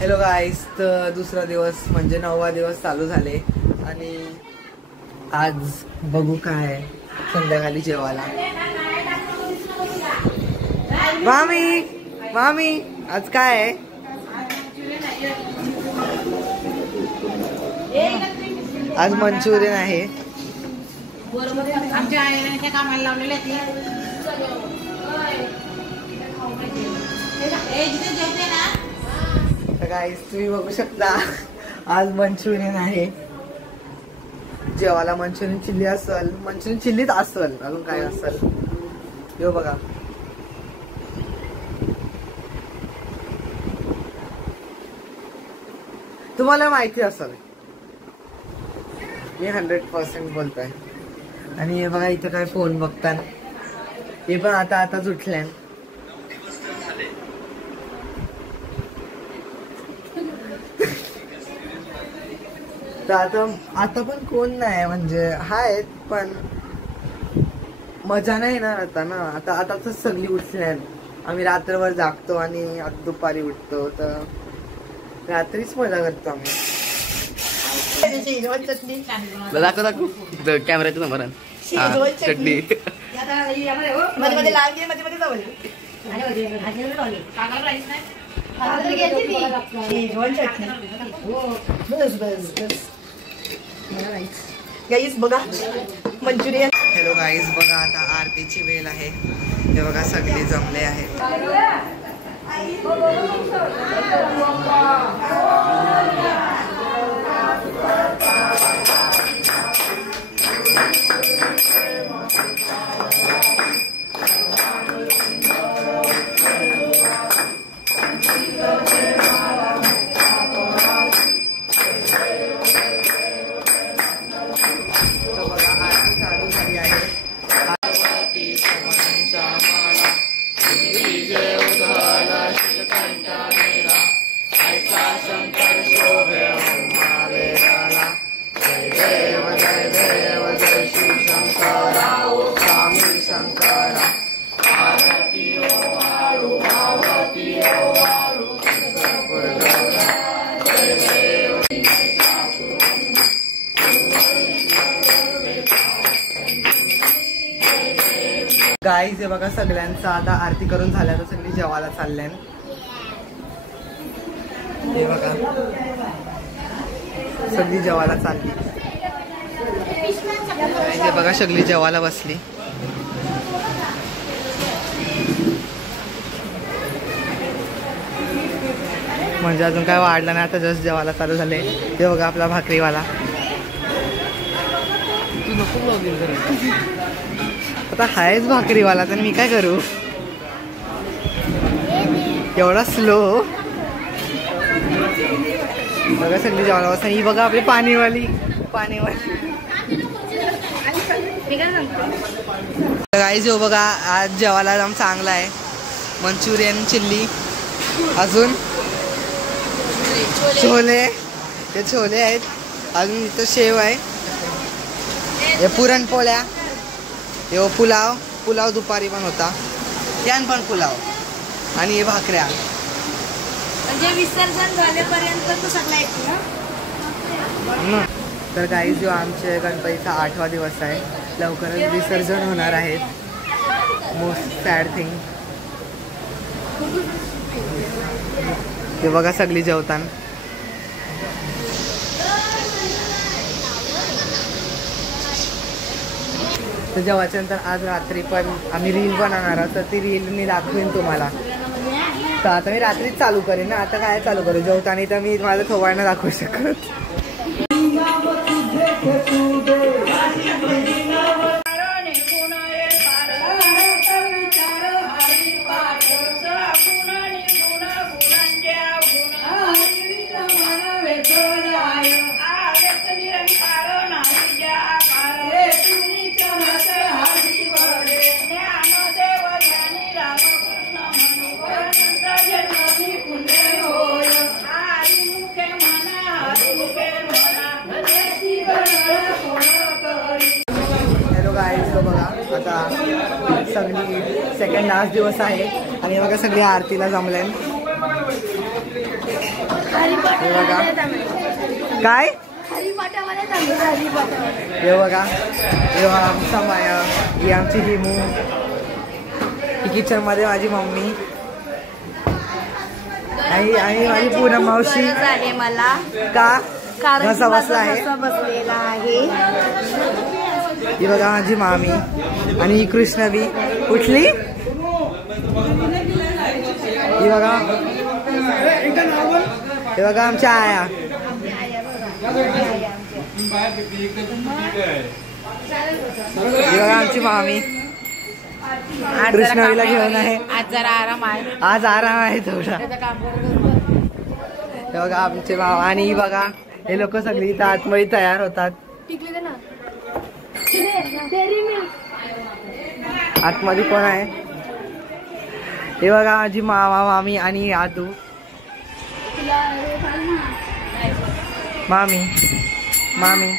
Hello गाईस, तर दुसरा दिवस म्हणजे 9वा दिवस चालू झाले आणि आज बघू काय संध्याकाळी जेवायला. मामी मामी आज काय आहे? आज मंचुरियन आहे. आमच्या आईने कामाला लावलेले गाईस तुम्ही बघू शकता आज मंचुरियन आहे. जेवायला मंचुरियन चिल्ली असेल, मंचुरियन चिल्लीच असेल, अजून काय असेल यो बघा. तुम्हाला माहिती असेल, मी 100% बोलतोय. आणि हे बघा इथं काय फोन बघतान, हे पण आता उठल्यान. तर आता पण कोण नाही, म्हणजे आहेत पण मजा नाही येणार आता ना. आता सगळी उठल्यान. आम्ही रात्रभर जागतो आणि आता दुपारी उठतो, तर रात्रीच मजा करतो आम्ही. दाखव कॅमेराच्या समोर चटणी. गाईस बघा मंचुरियन. हॅलो गाईस, बघा आता आरतीची वेळ आहे. हे बघा सगळे जमले आहेत. गाईज हे बघा सगळ्यांचा आता आरती करून झाल्या, तर सगळी जेवायला चालल्यान. हे बघा सगळी जेवायला चालली. हे बघा सगळी जेवायला बसली. म्हणजे अजून काय वाढलं नाही, आता जस्ट जेवायला चालू झाले. हे बघा आपला भाकरीवाला. तू नको ब्लॉगिंग कर. आता हायच भाकरीवाला, तर मी काय करू? एवढा स्लो. बघा सगळी जेवायला बसता. ही बघा आपली पाणीवाली. गाईस हो बघा आज जेवायला एकदम चांगला आहे. मंचुरियन चिल्ली, अजून छोले. ते छोले आहेत. अजून इथं शेव आहे. हे पुरणपोळ्या. हे पुलाव दुपारी पण होता. त्यान पण पुलाव आणि हे भाकऱ्या. म्हणजे विसर्जन झाल्यापर्यंत तो सगळा येतो ना. तर गाईज जो आमच्या गणपतीचा 8वा दिवस आहे. लवकरच विसर्जन होणार आहे. Most sad thing. ते बघा सगळी जेवताना. तर जेवायच्या नंतर आज रात्री पण आम्ही रील बनवणार आहोत, तर ती रील मी दाखवेन तुम्हाला. तर आता मी रात्रीच चालू करेन ना. आता काय चालू करू जेवताना, तर मी माझं थोबाडणं दाखवू शकत. आता सगळी सेकंड लास्ट दिवस आहे आणि बघा सगळी आरतीला जमले. हे बघा काय हे बघा आमचा माया, ही आमची हिमू, ही किचन मध्ये माझी मम्मी आणि माझी पूनम मावशी आहे मला का कारण घसा बसला आहे. बसलेला आहे. ही बघा माझी मामी आणि ही कृष्णवी उठली. ही बघा हे बघा आमच्या आया. ही बघा आमची मामी कृष्णवीला घेऊन आहे. आज जरा आराम आहे. आज आराम आहे थोडा. हे बघा आमचे भाव आणि ही बघा हे लोक सगळी इथं आतमध्ये तयार होतात. आतमध्ये कोण आहे? हे बघा माझी मामा मामी आणि आदू मामी मामी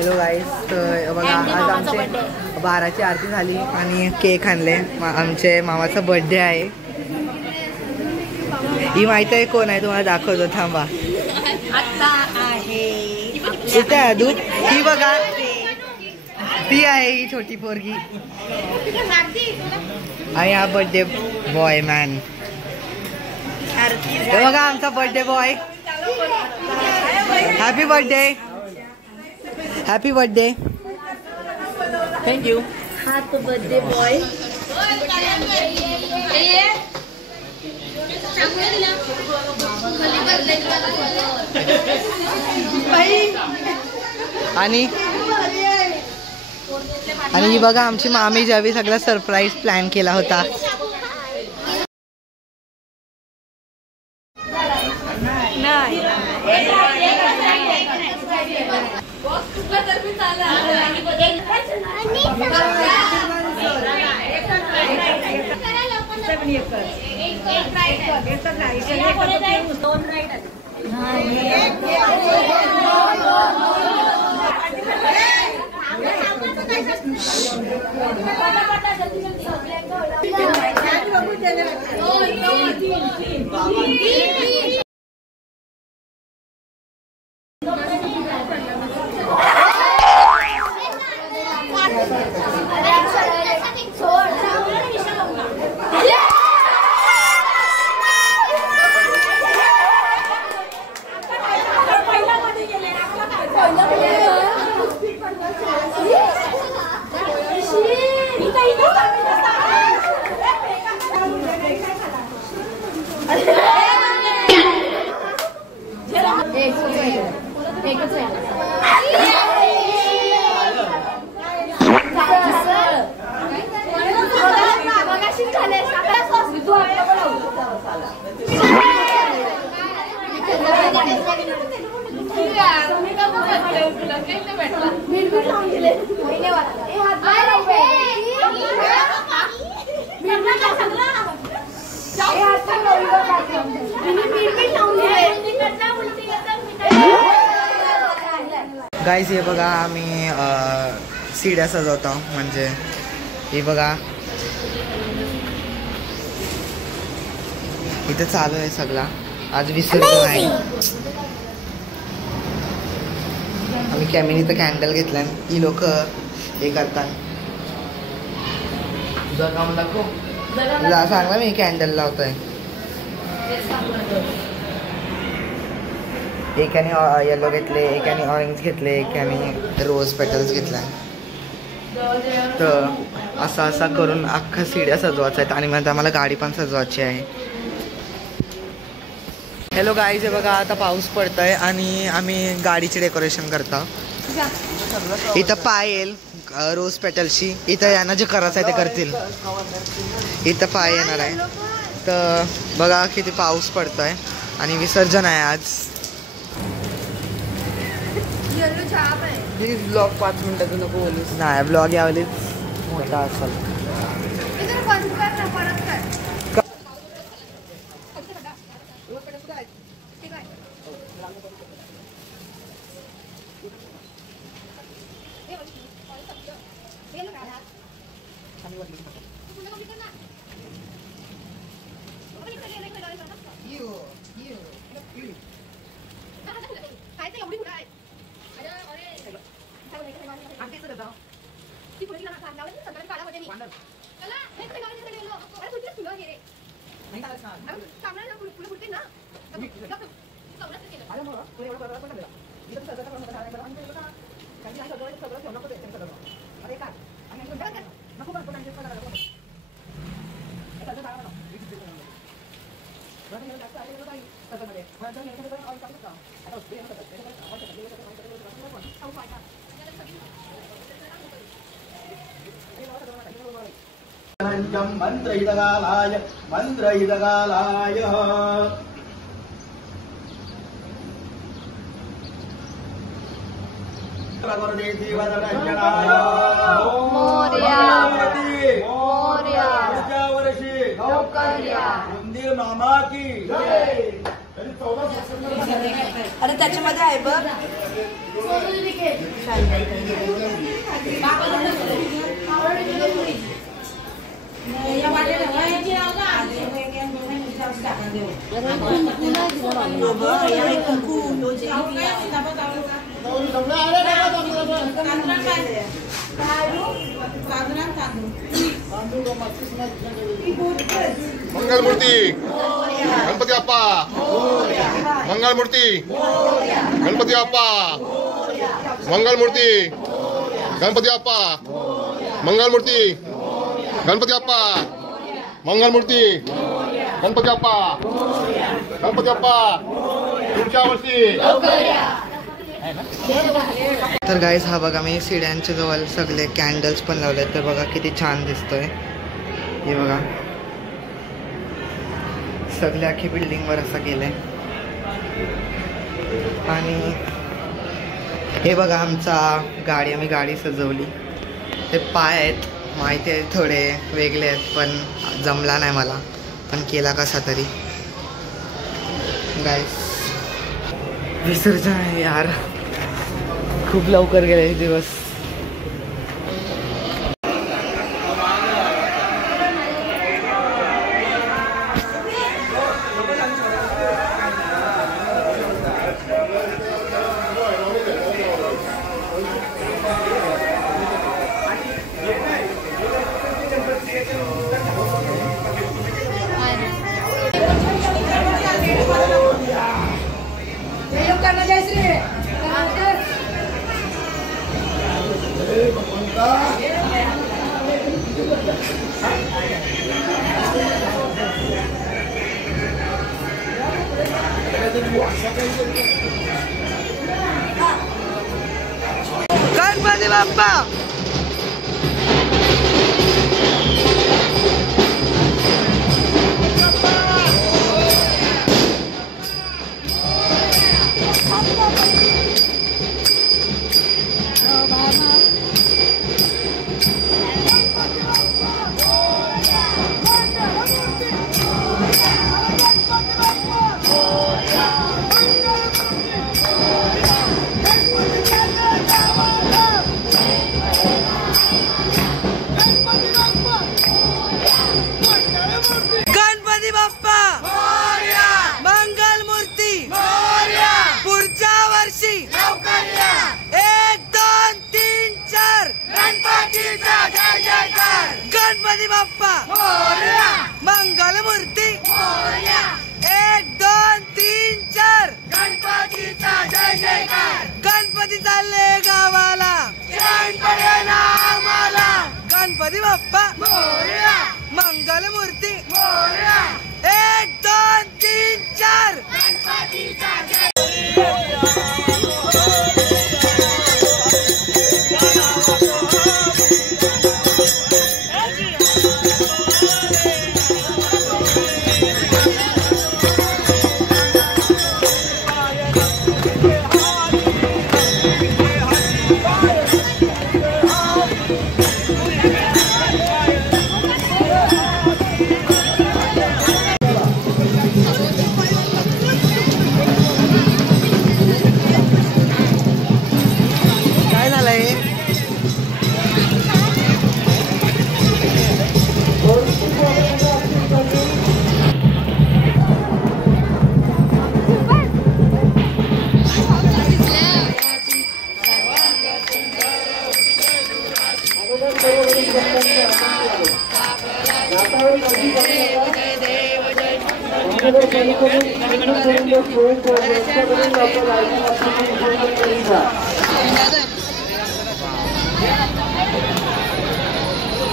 हॅलो गाईस, तर बघा आज आमचे 12ची आरती झाली आणि केक आणले. आमचे मामाचा बर्थडे आहे. ही माहिती आहे कोण आहे तुम्हाला दाखवतो, थांबा. इथे आदू, ही बघा ती आहे ही छोटी पोरगी आणि हा बर्थडे बॉय मॅन. हे बघा आमचा birthday boy. Happy birthday, happy birthday. Thank you. Happy birthday boy. आणि ही बघा आमची मामी ज्यावेळी सगळा सरप्राईज प्लॅन केला होता. गाईज हे बघा आम्ही सीड्या सजवतो. म्हणजे हे बघा इथं चालू आहे सगळा. आज विसर्जन आहे. आम्ही कॅमिनी तर कॅन्डल घेतल्या, ही लोक हे करतात. तुझं काम दाखव. सांगला मी कॅन्डल लावतोय. एकाने येलो घेतले, एकाने ऑरेंज घेतले, एकाने रोज पेटल्स घेतल्या. तर असा करून अख्खा सीड्या सजवायच्या आहेत आणि म्हणजे आम्हाला गाडी पण सजवायची आहे. हॅलो गाईज, हे बघा आता पाऊस पडतोय आणि आम्ही गाडीचे डेकोरेशन करतो. इथं पायल रोज पेटलशी, इथं यांना जे करायचं आहे ते करतील. इथं पाय येणार आहे. तर बघा किती पाऊस पडतोय आणि विसर्जन आहे आज. प्लीज ब्लॉग 5 मिनिटाचं नको बोलूस. नाही, ब्लॉग यावेळी मोठा असेल. मंत्रहितकालाय मंत्रहितकालाय प्रवर्तेति वदनञ्जनाय मोरया मोरया वर्षी मोरया. मंदिर मामा की जय. अरे त्याच्यामध्ये आहे बघ. मंगलमूर्ती गणपती बाप्पा, मंगलमूर्ती गणपती बाप्पा, मंगलमूर्ती गणपती बाप्पा, मंगलमूर्ती गणपती बाप्पा, मंगलमूर्ती गणपती बाप्पा, गणपती बाप्पा पुढच्या वर्षी. तर गाईज हा बघा, मी सीड्यांच्या जवळ सगळे कॅन्डल्स पण लावले. तर बघा किती छान दिसतोय. हे बघा सगळे अख्खी बिल्डिंगवर असं केलंय. आणि हे बघा आमचा गाडी, आम्ही गाडी सजवली. ते पाय आहेत माहिती आहे, थोडे वेगळे आहेत पण जमला नाही मला, पण केला कसा तरी. गाईज विसर्जन आहे यार, खूप लवकर गेले दिवस. गणपती बाप्पा. मंगलमूर्ती 1 2 3 4 गणपतीचा जय जयकार गणपती चालले गावाला चैन पडेना आम्हाला गणपती बाप्पा मोरया मंगलमूर्ती मोरया 1 2 3 4 गणपतीचा जय काय झालंय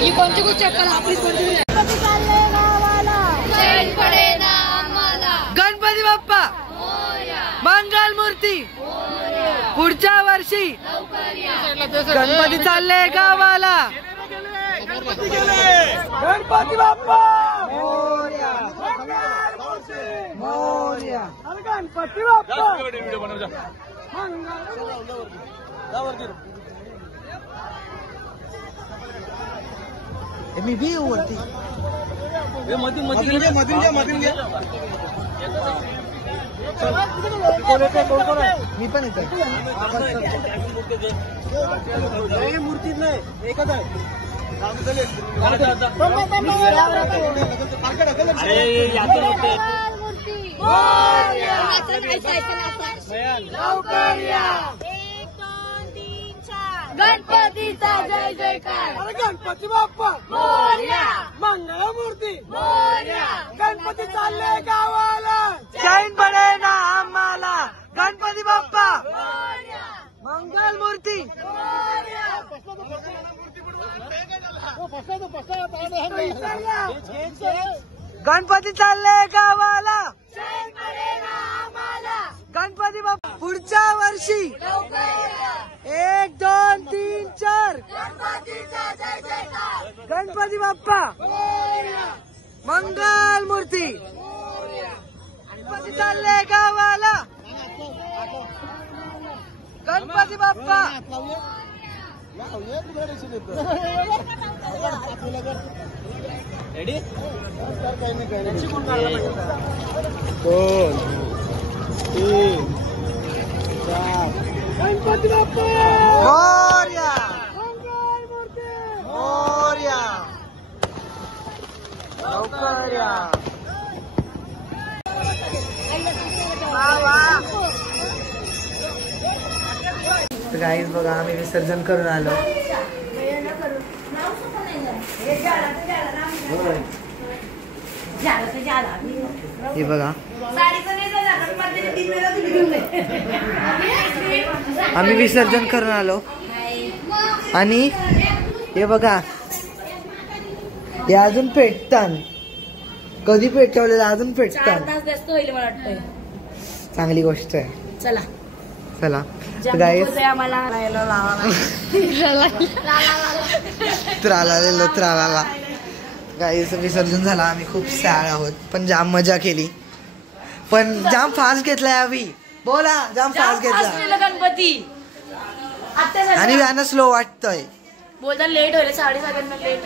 ही कोणती गोष्ट आपली कोणती गणपती चालले गावाला चैन पडेना आम्हाला गणपती बाप्पा मंगलमूर्ती पुढच्या वर्षी गणपती चालले गावाला गणपती बाप्पा मोरया मोरया गणपती बाप्पा मी बी वरती मी पण येतो मूर्ती नाही एकच आहे गणपतीचा जय जयकार गणपती बाप्पा मोरया मंगळमूर्ती मोरया गणपती चालले गावाला चैन पडे ना आम्हाला गणपती बाप्पा मंगलमूर्ती गणपती चालले गावाला गणपती बाप्पा पुढच्या वर्षी 1 2 3 4 गणपती बाप्पा मंगलमूर्ती गणपती चालले गावाला गणपती बाप्पा रेडी गणपती बाप्पा मोरया मोरया लवकर या गाईज बघा आम्ही विसर्जन करून आलो हे बघा आम्ही विसर्जन करून आलो आणि हे बघा हे अजून पेटतात कधी पेटवलेलं अजून पेटतात चांगली गोष्ट आहे चला चला गाईज त्राला गाईज विसर्जन झाला आम्ही खूप सॅड आहोत पण जाम मजा केली पण जाम फास्ट घेतलाय आम्ही बोला जाम फास्ट घेतला गणपती आणि गाणं स्लो वाटतंय बोलता लेट होईल 7:30 लेट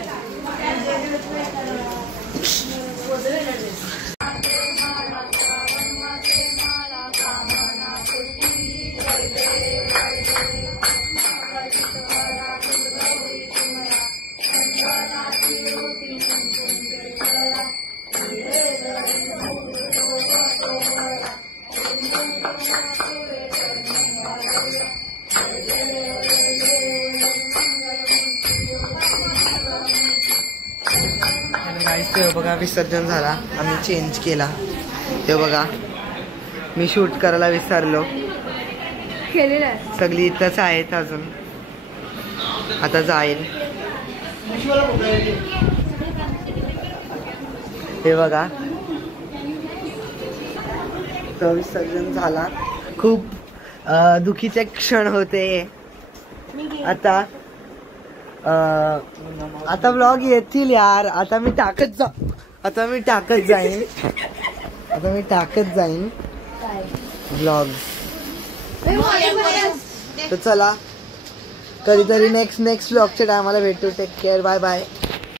ते बघा विसर्जन झाला, आम्ही चेंज केला. ते बघा मी शूट करायला विसरलो. केलेलं आहे. सगळी इथंच आहेत अजून, आता जाईल. हे बघा तो विसर्जन झाला. खूप दुखीचे क्षण होते. आता ब्लॉग येतील यार. आता मी टाकत जाईन ब्लॉग. तर चला कधीतरी नेक्स्ट ब्लॉगच्या टायमाला भेटू. Take care, bye bye.